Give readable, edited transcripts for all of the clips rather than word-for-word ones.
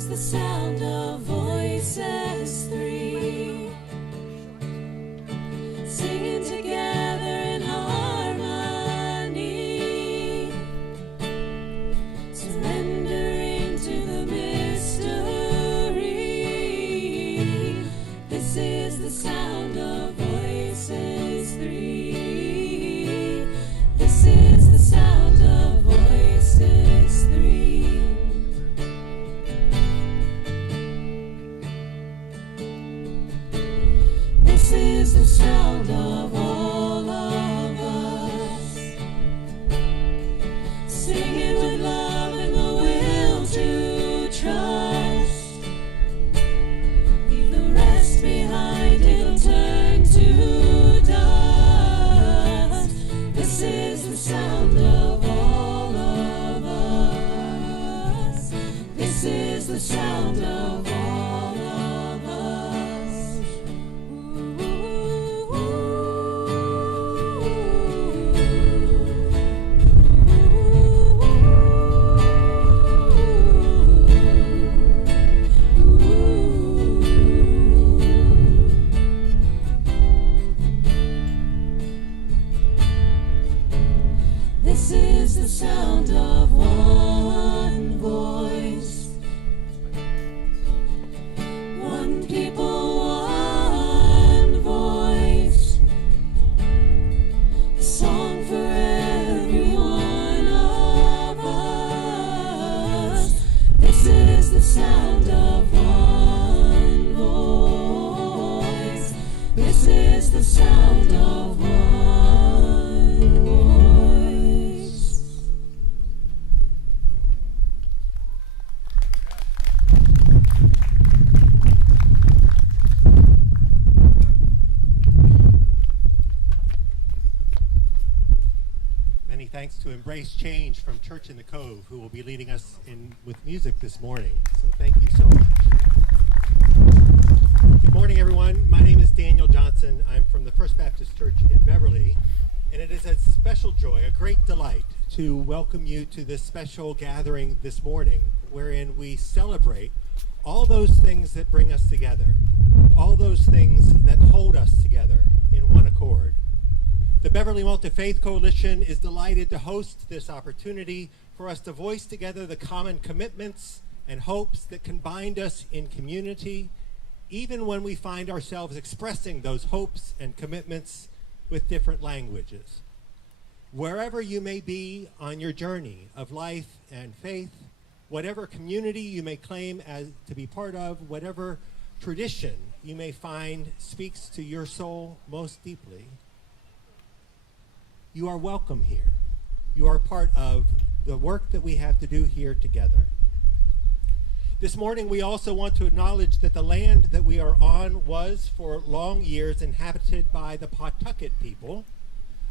is the sound of voices three, singing together in harmony, surrendering to the mystery. This is the sound of voices three. This is the sound of voices three. This is the sound of all of us, singing with love and the will to trust. Leave the rest behind, it'll turn to dust. This is the sound of all of us. This is the sound of all of us. This is the sound of one voice, one people, one voice, a song for every one of us. This is the sound of one voice. This is the sound of one voice. Many thanks to Embrace Change from Church in the Cove, who will be leading us in with music this morning. So thank you so much. Good morning, everyone. My name is Daniel Johnson. I'm from the First Baptist Church in Beverly, and it is a special joy, a great delight to welcome you to this special gathering this morning, wherein we celebrate all those things that bring us together, all those things that hold us together in one accord. The Beverly Multifaith Coalition is delighted to host this opportunity for us to voice together the common commitments and hopes that can bind us in community, even when we find ourselves expressing those hopes and commitments with different languages. Wherever you may be on your journey of life and faith, whatever community you may claim as to be part of, whatever tradition you may find speaks to your soul most deeply, you are welcome here. You are part of the work that we have to do here together. This morning, we also want to acknowledge that the land that we are on was for long years inhabited by the Pawtucket people,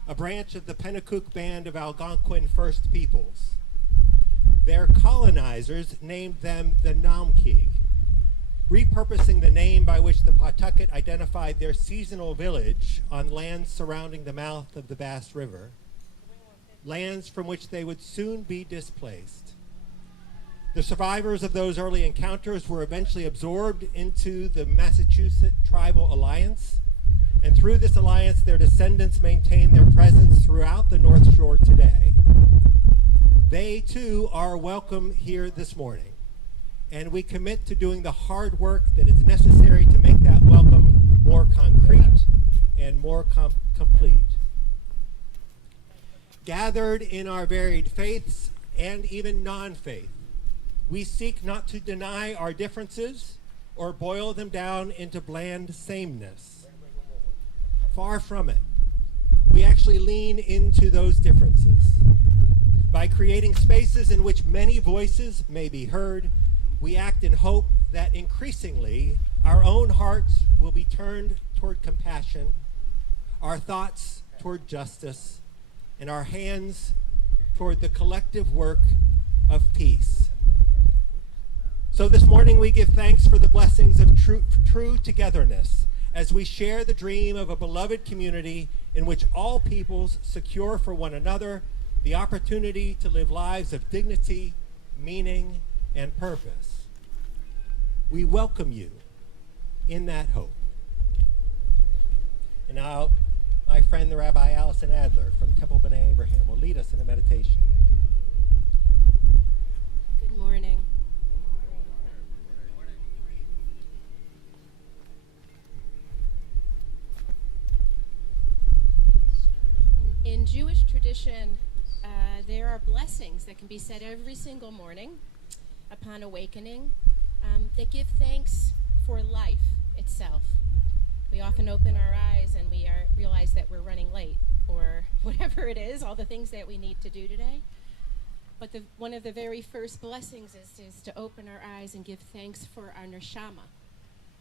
a branch of the Pennacook Band of Algonquin First Peoples. Their colonizers named them the Naumkeag, repurposing the name by which the Pawtucket identified their seasonal village on lands surrounding the mouth of the Bass River, lands from which they would soon be displaced. The survivors of those early encounters were eventually absorbed into the Massachusetts Tribal Alliance, and through this alliance, their descendants maintain their presence throughout the North Shore today. They, too, are welcome here this morning, and we commit to doing the hard work that is necessary to make that welcome more concrete and more complete. Gathered in our varied faiths and even non-faith, we seek not to deny our differences or boil them down into bland sameness. Far from it. We actually lean into those differences. By creating spaces in which many voices may be heard, we act in hope that increasingly our own hearts will be turned toward compassion, our thoughts toward justice, and our hands toward the collective work of peace. So this morning we give thanks for the blessings of true togetherness as we share the dream of a beloved community in which all peoples secure for one another the opportunity to live lives of dignity, meaning, and purpose. We welcome you in that hope. And now, my friend, the Rabbi Allison Adler from Temple B'nai Abraham, will lead us in a meditation. Good morning. In Jewish tradition, there are blessings that can be said every single morning upon awakening that give thanks for life itself. We often open our eyes and we realize that we're running late or whatever it is, all the things that we need to do today. But one of the very first blessings is to open our eyes and give thanks for our neshama.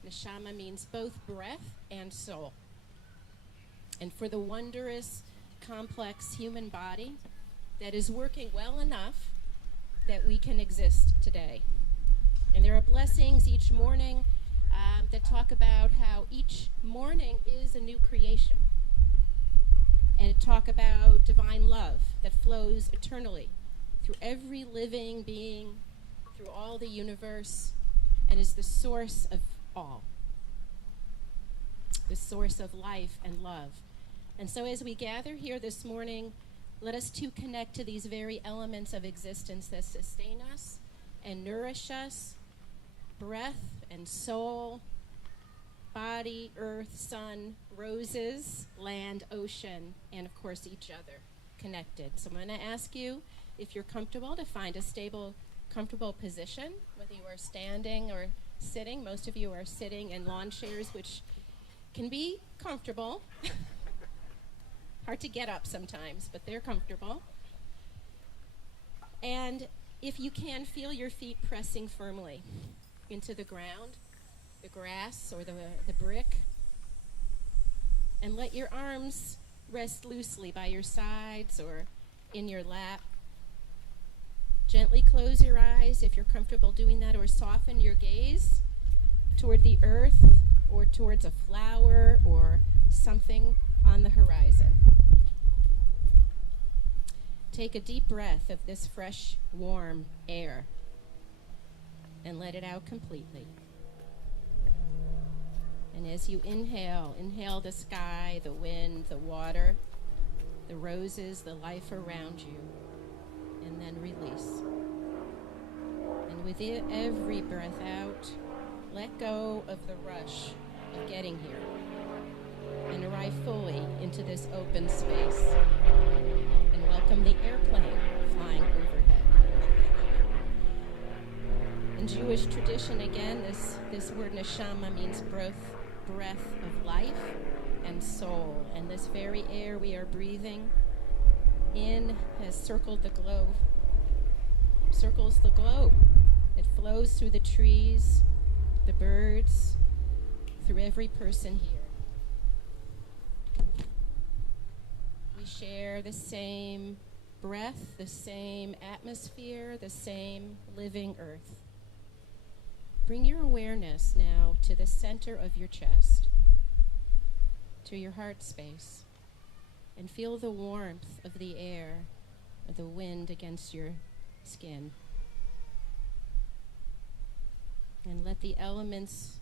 Neshama means both breath and soul. And for the wondrous, complex human body that is working well enough that we can exist today. And there are blessings each morning that talk about how each morning is a new creation. And it talk about divine love that flows eternally through every living being, through all the universe, and is the source of all. The source of life and love. And so as we gather here this morning, let us too connect to these very elements of existence that sustain us and nourish us, breath and soul, body, earth, sun, roses, land, ocean, and of course each other connected. So I'm going to ask you, if you're comfortable, to find a stable, comfortable position, whether you are standing or sitting. Most of you are sitting in lawn chairs, which can be comfortable. Hard to get up sometimes, but they're comfortable. And if you can, feel your feet pressing firmly into the ground, the grass, or the brick. And let your arms rest loosely by your sides or in your lap. Gently close your eyes if you're comfortable doing that, or soften your gaze toward the earth or towards a flower or something on the horizon. Take a deep breath of this fresh, warm air and let it out completely. And as you inhale the sky, the wind, the water, the roses, the life around you, and then release. And with every breath out, let go of the rush of getting here and arrive fully into this open space. And welcome the airplane flying overhead. In Jewish tradition, again, this word neshama means breath of life and soul. And this very air we are breathing in has circles the globe. It flows through the trees, the birds, through every person here. We share the same breath, the same atmosphere, the same living earth. Bring your awareness now to the center of your chest, to your heart space, and feel the warmth of the air, or the wind against your skin. And let the elements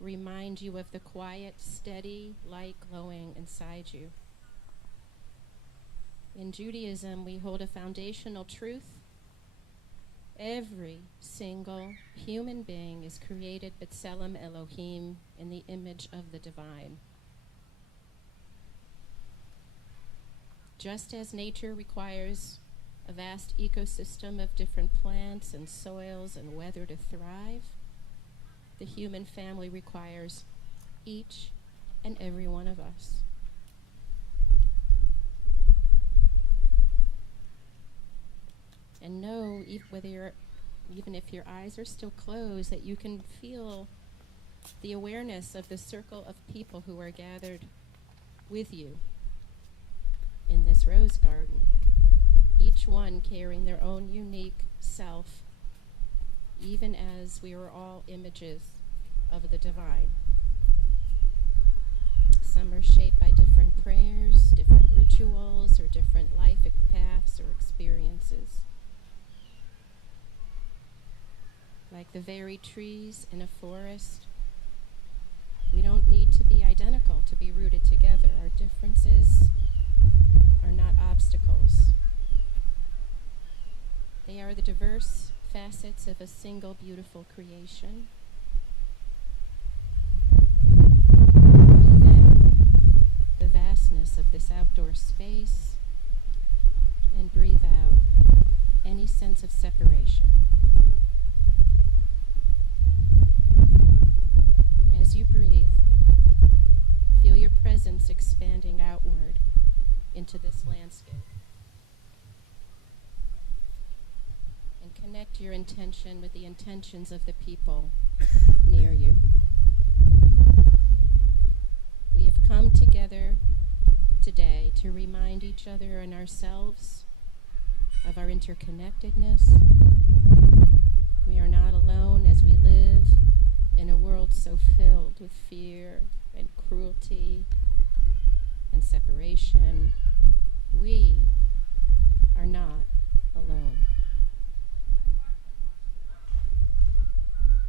remind you of the quiet, steady light glowing inside you. In Judaism, we hold a foundational truth. Every single human being is created b'tselem Elohim, in the image of the divine. Just as nature requires a vast ecosystem of different plants and soils and weather to thrive, the human family requires each and every one of us. And know, even if your eyes are still closed, that you can feel the awareness of the circle of people who are gathered with you in this rose garden, each one carrying their own unique self, even as we are all images of the divine. Some are shaped by different prayers, different rituals, or different life paths or experiences. Like the very trees in a forest, we don't need to be identical to be rooted together. Our differences are not obstacles. They are the diverse facets of a single beautiful creation. Breathe in the vastness of this outdoor space and breathe out any sense of separation. As you breathe, feel your presence expanding outward into this landscape. And connect your intention with the intentions of the people near you. We have come together today to remind each other and ourselves of our interconnectedness. We are not alone as we live in a world so filled with fear and cruelty and separation. We are not alone.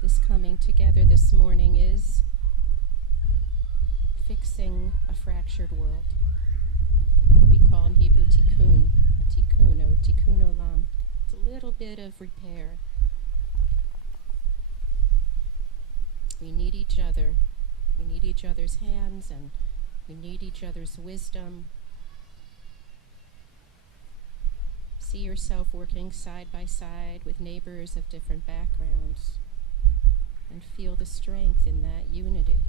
This coming together this morning is fixing a fractured world. What we call in Hebrew tikkun, tikkun olam. It's a little bit of repair. We need each other. We need each other's hands, and we need each other's wisdom. See yourself working side by side with neighbors of different backgrounds, and feel the strength in that unity.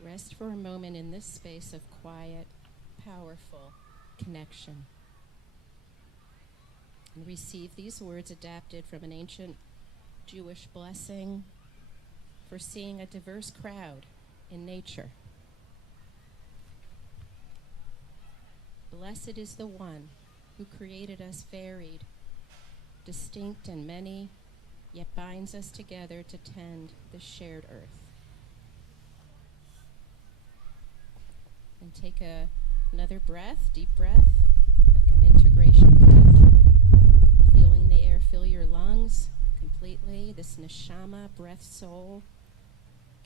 Rest for a moment in this space of quiet, powerful connection. And receive these words adapted from an ancient Jewish blessing for seeing a diverse crowd in nature. Blessed is the one who created us varied, distinct and many, yet binds us together to tend the shared earth. And take another breath, deep breath, like an integration breath. Feeling the air fill your lungs completely, this neshama, breath, soul,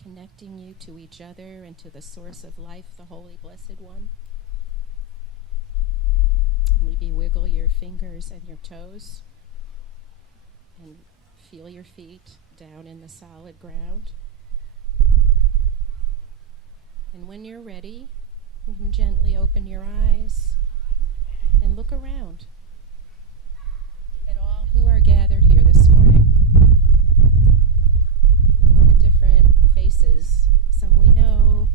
connecting you to each other and to the source of life, the Holy Blessed One. Maybe wiggle your fingers and your toes and feel your feet down in the solid ground. And when you're ready, you can gently open your eyes and look around at all who are gathered here this morning. All the different faces, some we know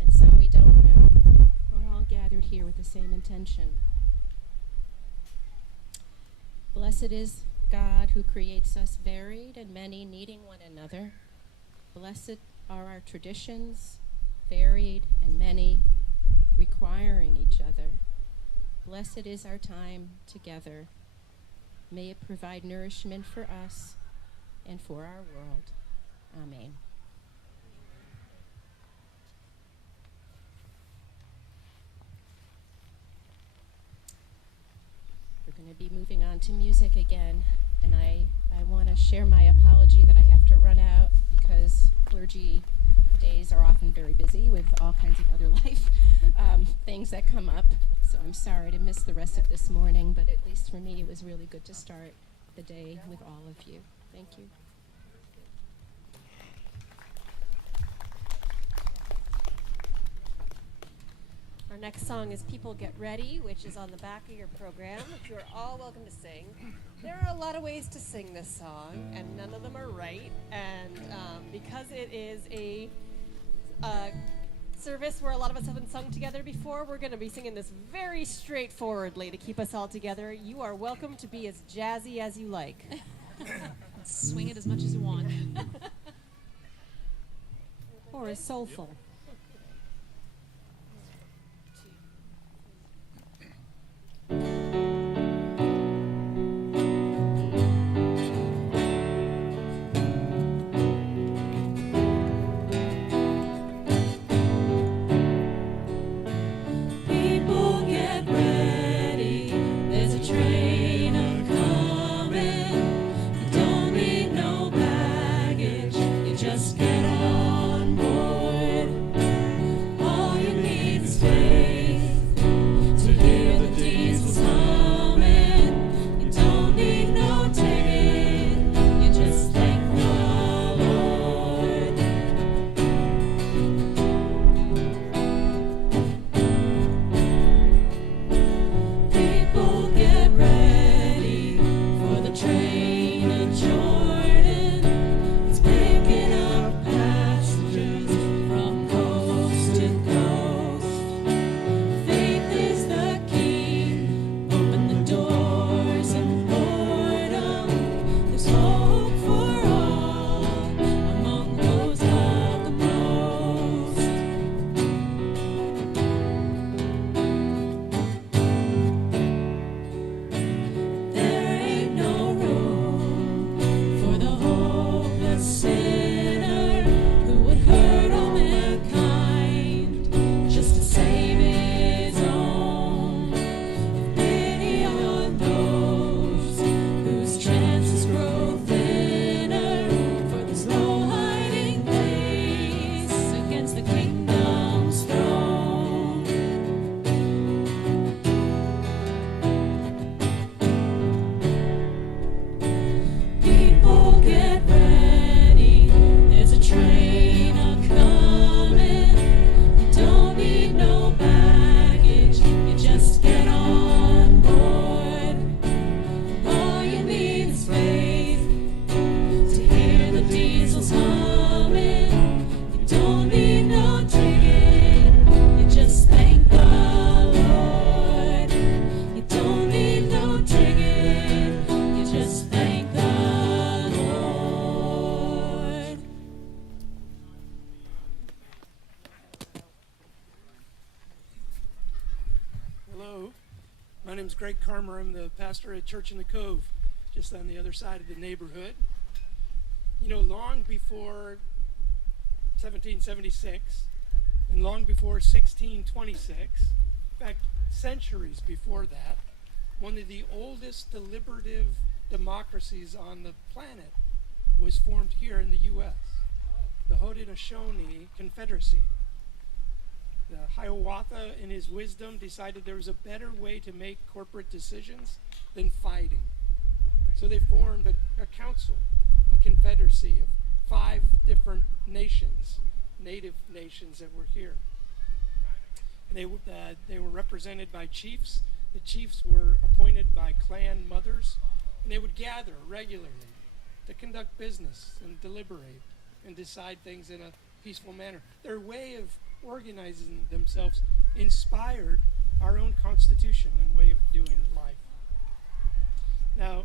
and some we don't know. We're all gathered here with the same intention. Blessed is God who creates us varied and many, needing one another. Blessed are our traditions, varied and many, requiring each other. Blessed is our time together. May it provide nourishment for us and for our world. Amen. We're going to be moving on to music again, and I want to share my apology that I have to run out because clergy days are often very busy with all kinds of other life things that come up. So I'm sorry to miss the rest of this morning, but at least for me it was really good to start the day with all of you. Thank you. Our next song is People Get Ready, which is on the back of your program, which you are all welcome to sing. There are a lot of ways to sing this song, and none of them are right. And because it is a service where a lot of us haven't sung together before, we're going to be singing this very straightforwardly to keep us all together. You are welcome to be as jazzy as you like. Swing it as much as you want. Or as soulful. People get ready. name's Greg Carmer. I'm the pastor at Church in the Cove, just on the other side of the neighborhood. You know, long before 1776 and long before 1626, in fact, centuries before that, one of the oldest deliberative democracies on the planet was formed here in the U.S., the Haudenosaunee Confederacy. The Hiawatha, in his wisdom, decided there was a better way to make corporate decisions than fighting. So they formed a council, a confederacy of 5 different nations, native nations that were here. And they were represented by chiefs. The chiefs were appointed by clan mothers, and they would gather regularly to conduct business and deliberate and decide things in a peaceful manner. Their way of organizing themselves inspired our own constitution and way of doing life. Now,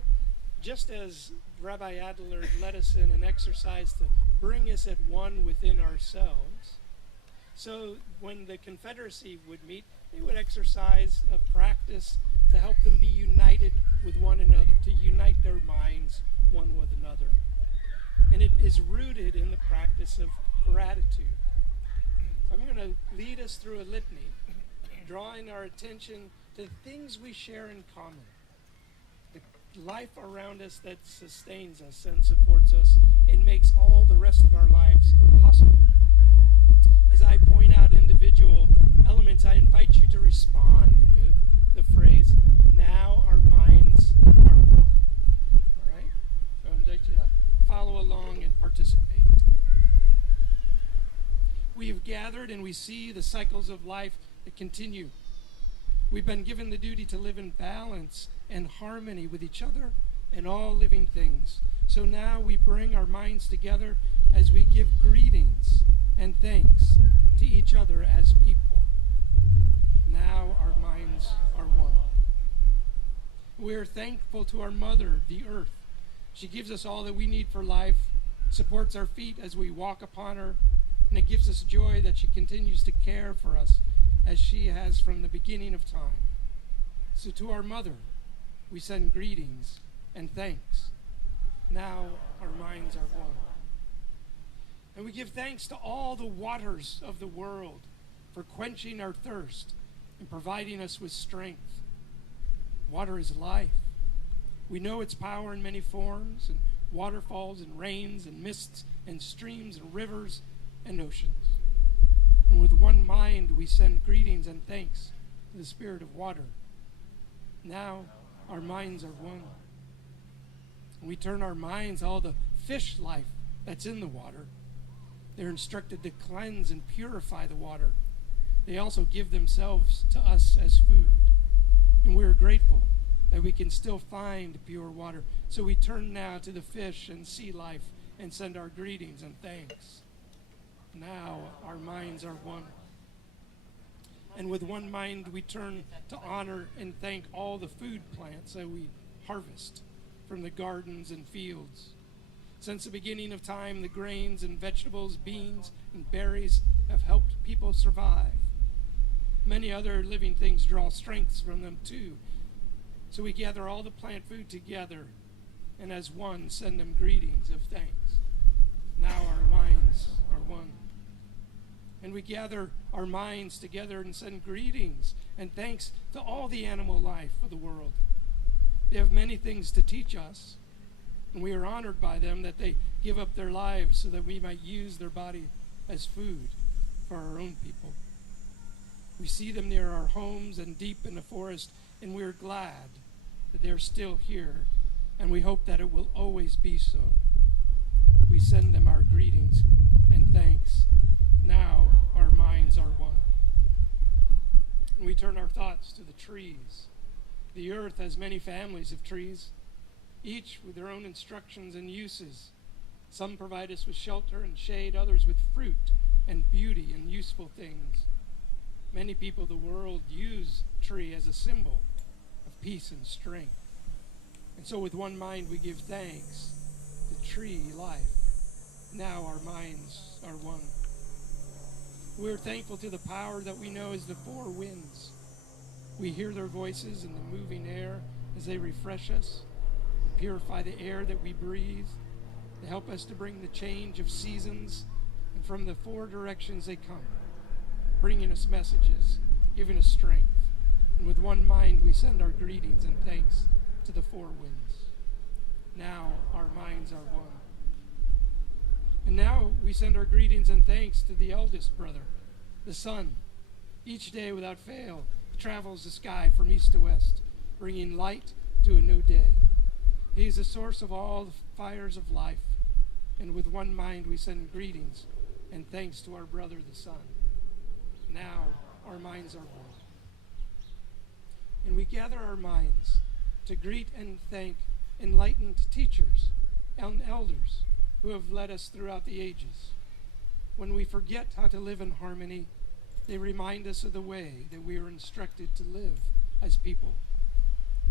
just as Rabbi Adler led us in an exercise to bring us at one within ourselves, so when the Confederacy would meet, they would exercise a practice to help them be united with one another, to unite their minds one with another. And it is rooted in the practice of gratitude. I'm going to lead us through a litany, drawing our attention to things we share in common, the life around us that sustains us and supports us and makes all the rest of our lives possible. As I point out individual elements, I invite you to respond with the phrase, "Now our minds are one." All right? So I invite you to follow along and participate. We have gathered and we see the cycles of life that continue. We've been given the duty to live in balance and harmony with each other and all living things. So now we bring our minds together as we give greetings and thanks to each other as people. Now our minds are one. We are thankful to our mother, the earth. She gives us all that we need for life, supports our feet as we walk upon her, and it gives us joy that she continues to care for us as she has from the beginning of time. So to our mother, we send greetings and thanks. Now our minds are one. And we give thanks to all the waters of the world for quenching our thirst and providing us with strength. Water is life. We know its power in many forms, and waterfalls and rains and mists and streams and rivers and oceans. And with one mind we send greetings and thanks to the Spirit of water. Now our minds are one. And we turn our minds to all the fish life that's in the water. They're instructed to cleanse and purify the water. They also give themselves to us as food. And we're grateful that we can still find pure water. So we turn now to the fish and sea life and send our greetings and thanks. Now our minds are one. And with one mind we turn to honor and thank all the food plants that we harvest from the gardens and fields. Since the beginning of time, the grains and vegetables, beans and berries have helped people survive. Many other living things draw strengths from them too. So we gather all the plant food together and as one send them greetings of thanks. Now our minds are one. And we gather our minds together and send greetings and thanks to all the animal life of the world. They have many things to teach us, and we are honored by them that they give up their lives so that we might use their body as food for our own people. We see them near our homes and deep in the forest, and we are glad that they're still here, and we hope that it will always be so. We send them our greetings and thanks. Now our minds are one. And we turn our thoughts to the trees. The earth has many families of trees, each with their own instructions and uses. Some provide us with shelter and shade, others with fruit and beauty and useful things. Many people of the world use tree as a symbol of peace and strength. And so with one mind we give thanks to tree life. Now our minds are one. We're thankful to the power that we know is the four winds. We hear their voices in the moving air as they refresh us, purify the air that we breathe, to help us to bring the change of seasons, and from the four directions they come, bringing us messages, giving us strength. And with one mind we send our greetings and thanks to the four winds. Now our minds are one. And now we send our greetings and thanks to the eldest brother, the sun. Each day without fail travels the sky from east to west, bringing light to a new day. He is the source of all the fires of life. And with one mind we send greetings and thanks to our brother, the sun. Now our minds are one. And we gather our minds to greet and thank enlightened teachers and elders who have led us throughout the ages. When we forget how to live in harmony, they remind us of the way that we are instructed to live as people.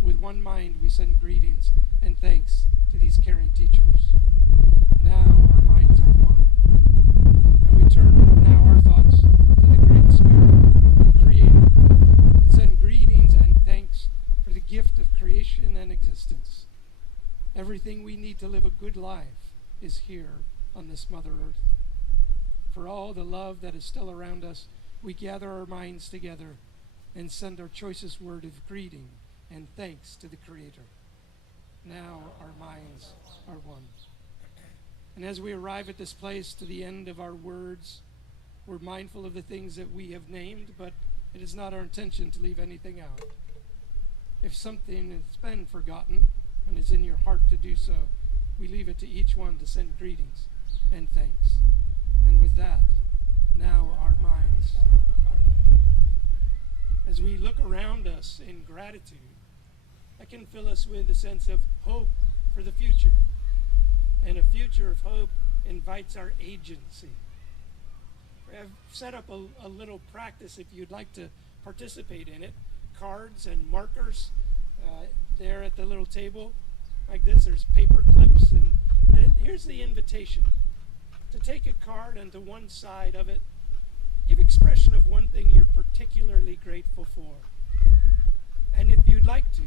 With one mind we send greetings and thanks to these caring teachers. Now our minds are one. And we turn now our thoughts to the Great Spirit, the Creator, and send greetings and thanks for the gift of creation and existence. Everything we need to live a good life is here on this Mother Earth. For all the love that is still around us, we gather our minds together and send our choicest word of greeting and thanks to the Creator. Now our minds are one. And as we arrive at this place to the end of our words, we're mindful of the things that we have named, but it is not our intention to leave anything out. If something has been forgotten and is in your heart to do so, we leave it to each one to send greetings and thanks. And with that, now our minds are one. As we look around us in gratitude, that can fill us with a sense of hope for the future. And a future of hope invites our agency. I've set up a little practice if you'd like to participate in it. Cards and markers there at the little table like this. There's paper clips. And here's the invitation. To take a card and to one side of it, give expression of one thing you're particularly grateful for. And if you'd like to,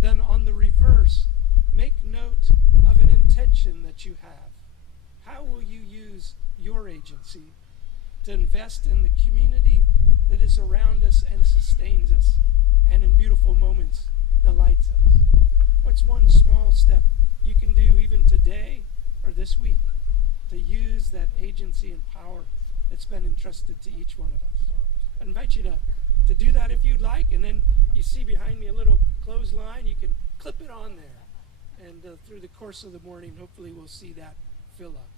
then on the reverse, make note of an intention that you have. How will you use your agency to invest in the community that is around us and sustains us, and in beautiful moments delights us? What's one small step you can do even today or this week to use that agency and power that's been entrusted to each one of us? I invite you to do that if you'd like, and then you see behind me a little clothesline. You can clip it on there, and through the course of the morning, hopefully we'll see that fill up.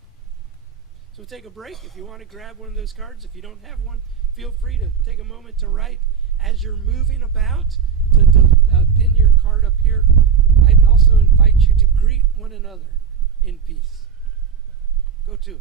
So take a break. If you want to grab one of those cards, if you don't have one, feel free to take a moment to write. As you're moving about, to pin your card up here, I'd also invite you to greet one another in peace. Go to it.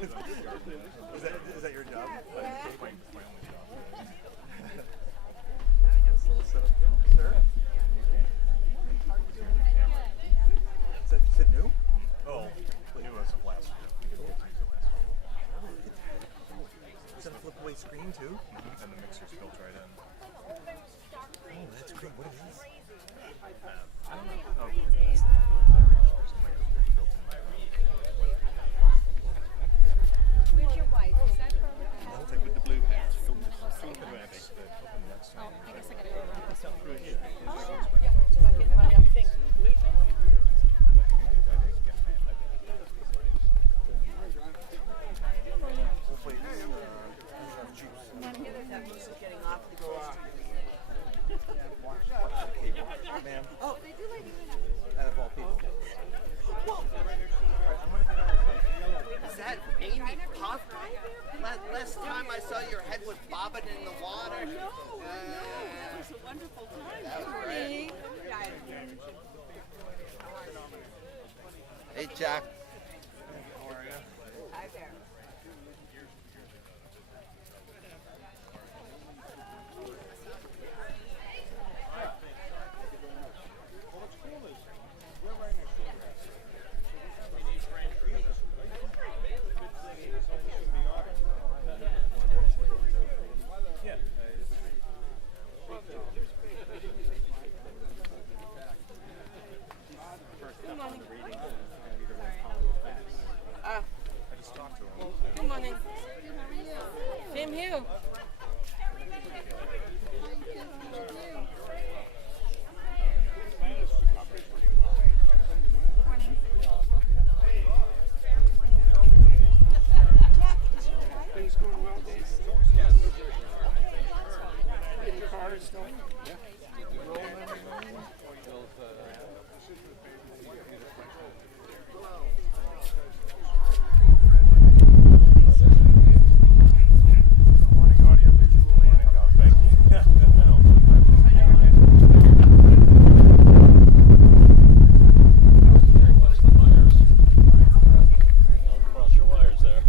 Is that your job? That's my only job. Set up here, sir. Is it new? Oh, new as of last year. Is that a flip away screen too? And the mixer's built right in. Oh, that's great. What is this? I don't know. Oh, that's the built in my Where's your wife? Is that her with the hat? like with the blue hat. Oh, I guess I gotta go around this way. Ma'am. Oh, Out of all people. is that Amy Puff? Last time I saw your head was bobbing in the water. No, it was a wonderful time. Hey, Jack. How are you? Hi there. Good morning. Same here. Things going well, Dave? Yes. In the car is going? Yeah. Morning audio visual man. Oh, thank you. Watch the wires. Don't cross your wires there.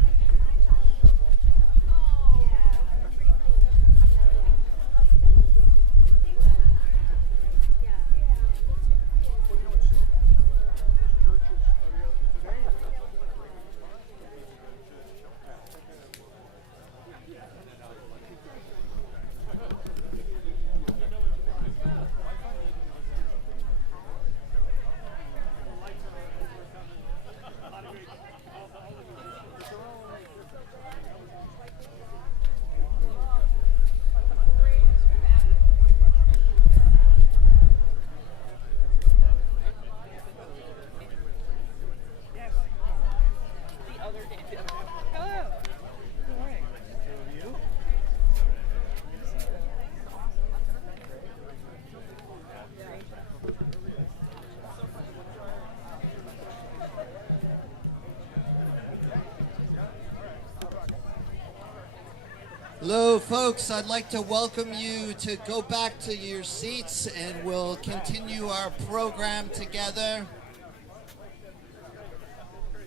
Hello, folks. I'd like to welcome you to go back to your seats and we'll continue our program together.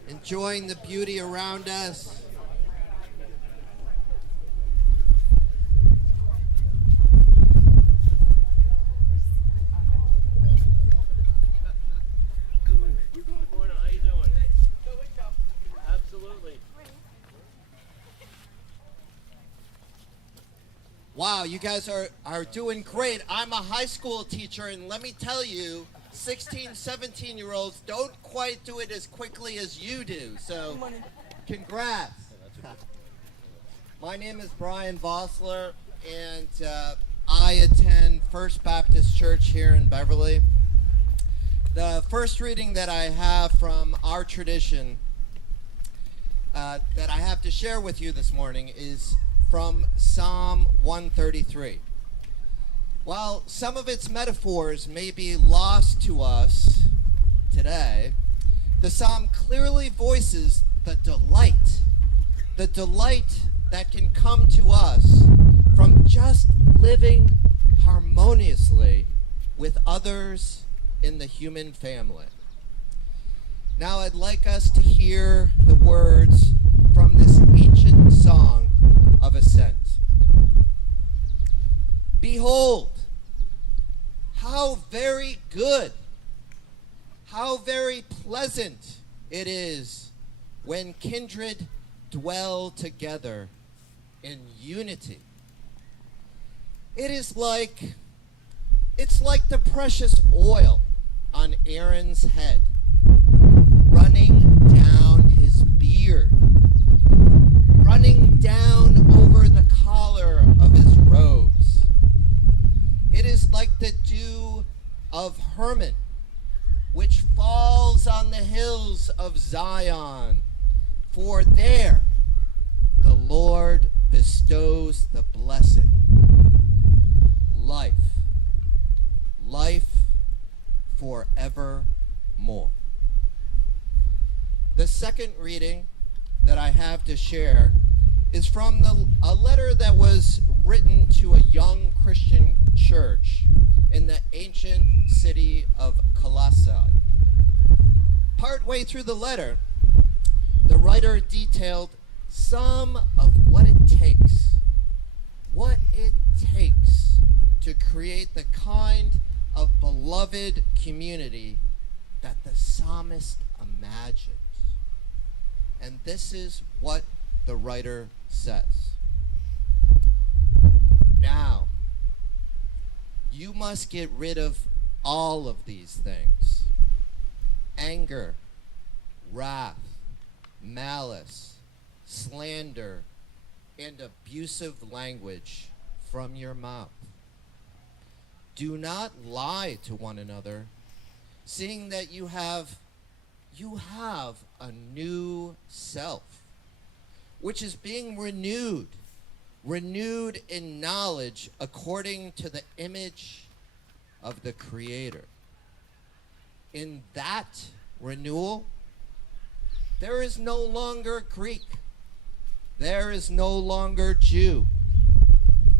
Enjoying the beauty around us. Good morning. How you doing? Absolutely. Wow, you guys are doing great. I'm a high school teacher, and let me tell you, 16, 17-year-olds don't quite do it as quickly as you do. So, congrats. My name is Brian Vossler, and I attend First Baptist Church here in Beverly. The first reading that I have from our tradition that I have to share with you this morning is from Psalm 133. While some of its metaphors may be lost to us today, the psalm clearly voices the delight that can come to us from just living harmoniously with others in the human family. Now I'd like us to hear the words from song of ascent. Behold, how very good, how very pleasant it is when kindred dwell together in unity. It's like the precious oil on Aaron's head, running down his beard, running down over the collar of his robes. It is like the dew of Hermon, which falls on the hills of Zion, for there the Lord bestows the blessing, life, life forevermore. The second reading that I have to share is from a letter that was written to a young Christian church in the ancient city of Colossae. Partway through the letter, the writer detailed some of what it takes to create the kind of beloved community that the psalmist imagines. And this is what the writer says. Now, you must get rid of all of these things: anger, wrath, malice, slander, and abusive language from your mouth. Do not lie to one another, seeing that you have a new self, which is being renewed in knowledge according to the image of the Creator. In that renewal, there is no longer Greek, there is no longer Jew,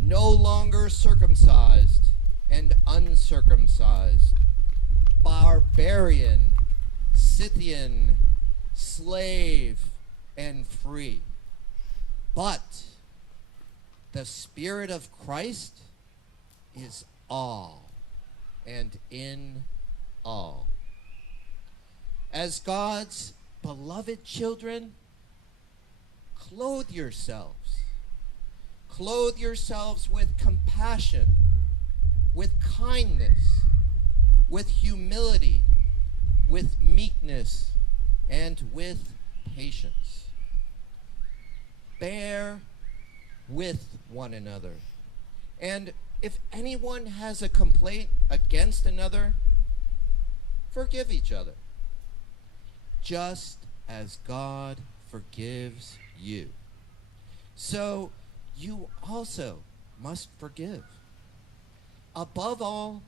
no longer circumcised and uncircumcised, barbarian, Scythian, slave, and free. But the Spirit of Christ is all and in all. As God's beloved children, clothe yourselves. Clothe yourselves with compassion, with kindness, with humility, with meekness, and with patience. Bear with one another. And if anyone has a complaint against another, forgive each other, just as God forgives you. So you also must forgive. Above all,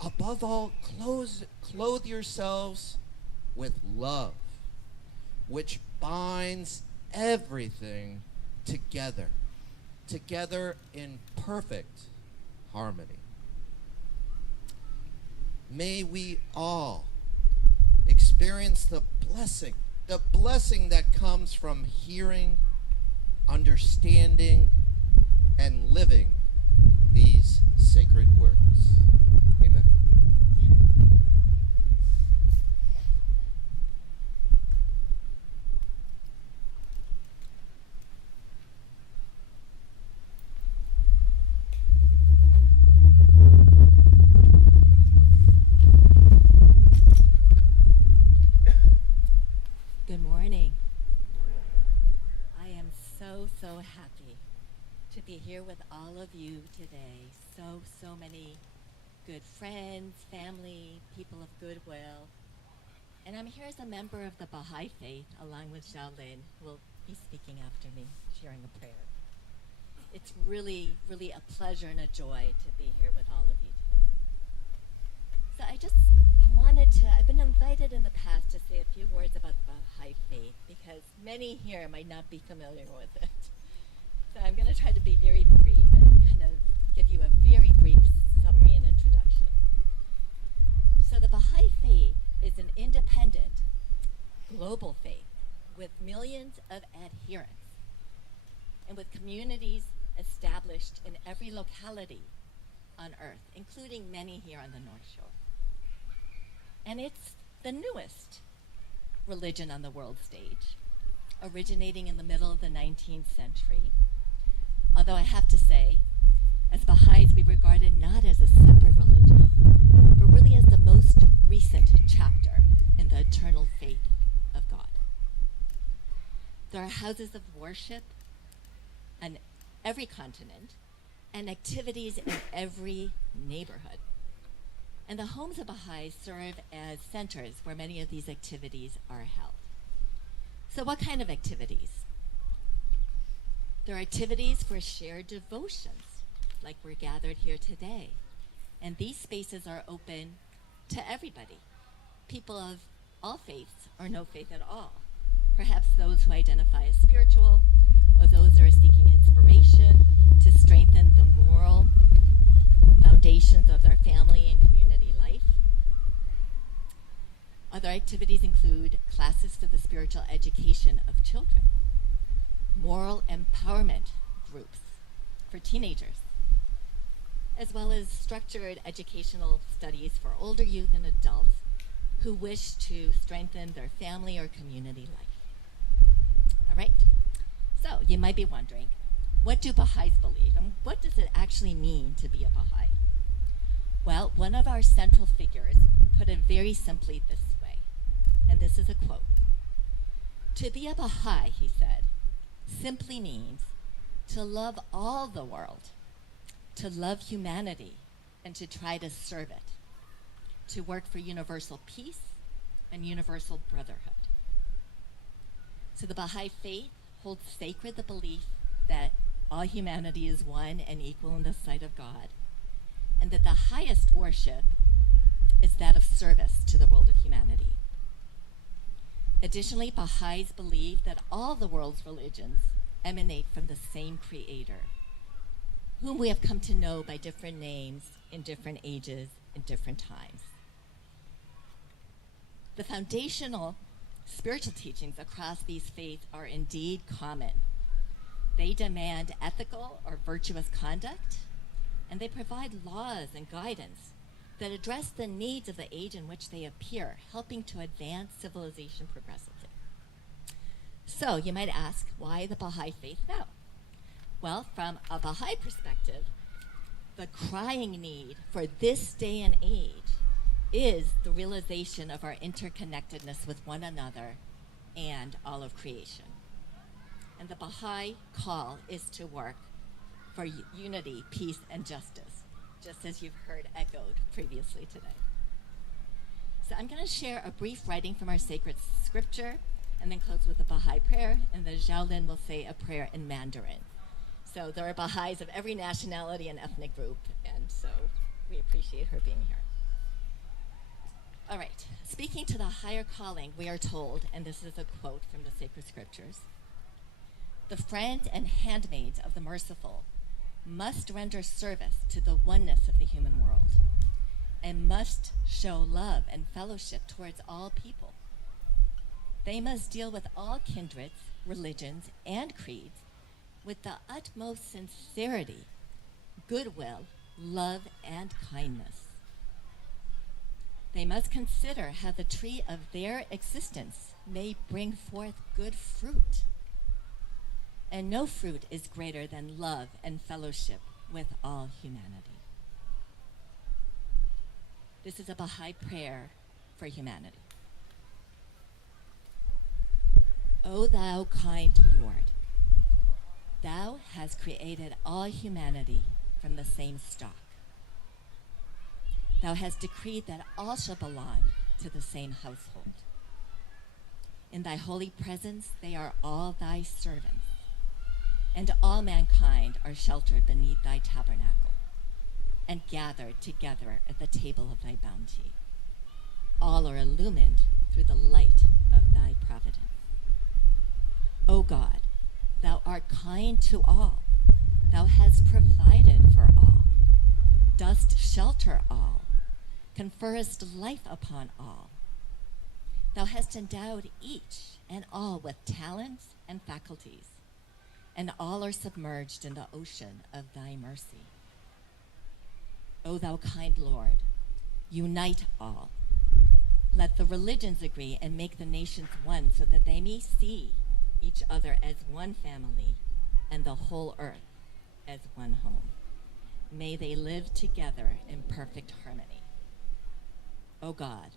clothe yourselves with love, which binds everything together in perfect harmony. May we all experience the blessing that comes from hearing, understanding, and living these sacred words. Amen. Good morning. I am so happy to be here with all of you today. So many good friends, family, people of goodwill. And I'm here as a member of the Baha'i faith, along with Xiaolin, who will be speaking after me, sharing a prayer. It's really a pleasure and a joy to be here with all of you today. So I just I've been invited in the past to say a few words about the Baha'i faith because many here might not be familiar with it. So I'm going to try to be very brief and kind of give you a very brief summary and introduction. So the Baha'i faith is an independent, global faith with millions of adherents and with communities established in every locality on Earth, including many here on the North Shore. And it's the newest religion on the world stage, originating in the middle of the 19th century. Although I have to say, as Baha'is, we regard it not as a separate religion, but really as the most recent chapter in the eternal faith of God. There are houses of worship on every continent and activities in every neighborhood. And the homes of Baha'is serve as centers where many of these activities are held. So what kind of activities? There are activities for shared devotions, like we're gathered here today. And these spaces are open to everybody, people of all faiths or no faith at all. Perhaps those who identify as spiritual, or those who are seeking inspiration to strengthen the moral foundations of their family and community life. Other activities include classes for the spiritual education of children, moral empowerment groups for teenagers, as well as structured educational studies for older youth and adults who wish to strengthen their family or community life. All right, so you might be wondering, what do Baha'is believe, and what does it actually mean to be a Baha'i? Well, one of our central figures put it very simply this way, and this is a quote. To be a Baha'i, he said, simply means to love all the world, to love humanity, and to try to serve it, to work for universal peace and universal brotherhood. So the Baha'i faith holds sacred the belief that all humanity is one and equal in the sight of God, and that the highest worship is that of service to the world of humanity. Additionally, Baha'is believe that all the world's religions emanate from the same Creator, whom we have come to know by different names in different ages and different times. The foundational spiritual teachings across these faiths are indeed common. They demand ethical or virtuous conduct, and they provide laws and guidance that address the needs of the age in which they appear, helping to advance civilization progressively. So you might ask, why the Baha'i faith now? Well, from a Baha'i perspective, the crying need for this day and age is the realization of our interconnectedness with one another and all of creation. And the Baha'i call is to work for unity, peace, and justice, just as you've heard echoed previously today. So I'm going to share a brief writing from our sacred scripture, and then close with a Baha'i prayer, and then Xiaolin will say a prayer in Mandarin. So there are Baha'is of every nationality and ethnic group, and so we appreciate her being here. All right, speaking to the higher calling, we are told, and this is a quote from the sacred scriptures, the friends and handmaids of the merciful must render service to the oneness of the human world and must show love and fellowship towards all people. They must deal with all kindreds, religions, and creeds with the utmost sincerity, goodwill, love, and kindness. They must consider how the tree of their existence may bring forth good fruit. And no fruit is greater than love and fellowship with all humanity. This is a Baha'i prayer for humanity. O thou kind Lord, thou hast created all humanity from the same stock. Thou hast decreed that all shall belong to the same household. In thy holy presence they are all thy servants, and all mankind are sheltered beneath thy tabernacle, and gathered together at the table of thy bounty. All are illumined through the light of thy providence. O God, thou art kind to all. Thou hast provided for all, dost shelter all, conferrest life upon all. Thou hast endowed each and all with talents and faculties, and all are submerged in the ocean of thy mercy. O thou kind Lord, unite all. Let the religions agree and make the nations one so that they may see each other as one family and the whole earth as one home. May they live together in perfect harmony. O God,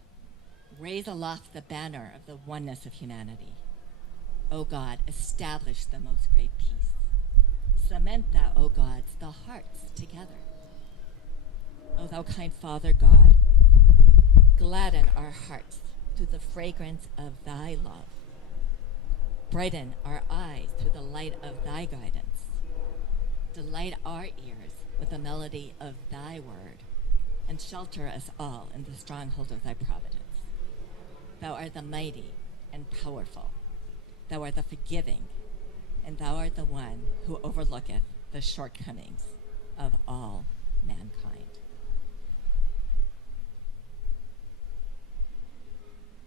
raise aloft the banner of the oneness of humanity. O God, establish the most great peace. Cement thou, O God, the hearts together. O thou kind Father God, gladden our hearts through the fragrance of thy love. Brighten our eyes through the light of thy guidance. Delight our ears with the melody of thy word, and shelter us all in the stronghold of thy providence. Thou art the mighty and powerful. Thou art the forgiving, and thou art the one who overlooketh the shortcomings of all mankind.